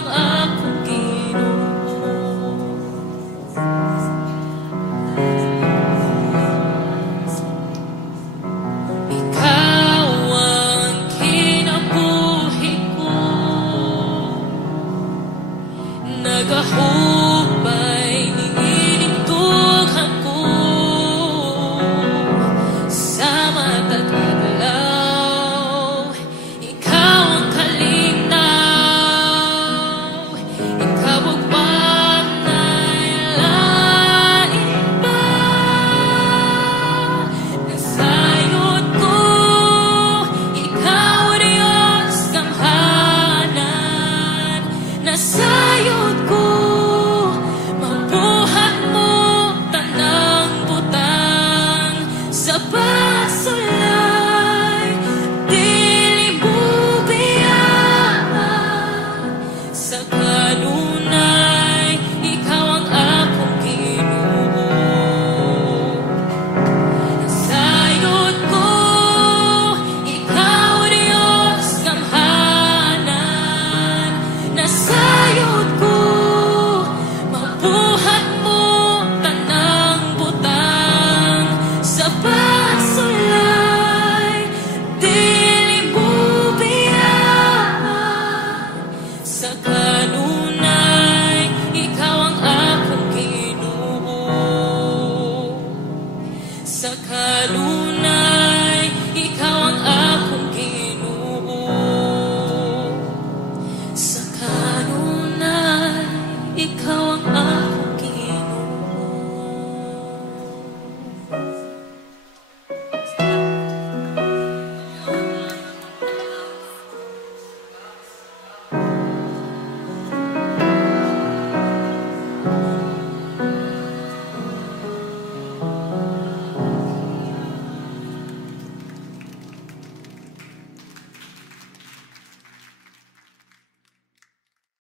ang akong Ginoo. Ikaw ang kinabuhi ko, nagahubay niining dughan ko sa mata't adlaw. Ikaw ang kalinaw, ikaw ang panaylain pa. Nasayod ko, ikaw Diyos gamhanan. Nasayod ko, mabuhat mo tanang butang sa pasulay, dili bubiyaan sa kanunay. Ikaw ang akong Ginoo. Nasayod ko, ikaw Diyos gamhanan. Nasayod ko, mabuhat mo tanang butang sa pasulay, dili bubiyaan sa kanunay.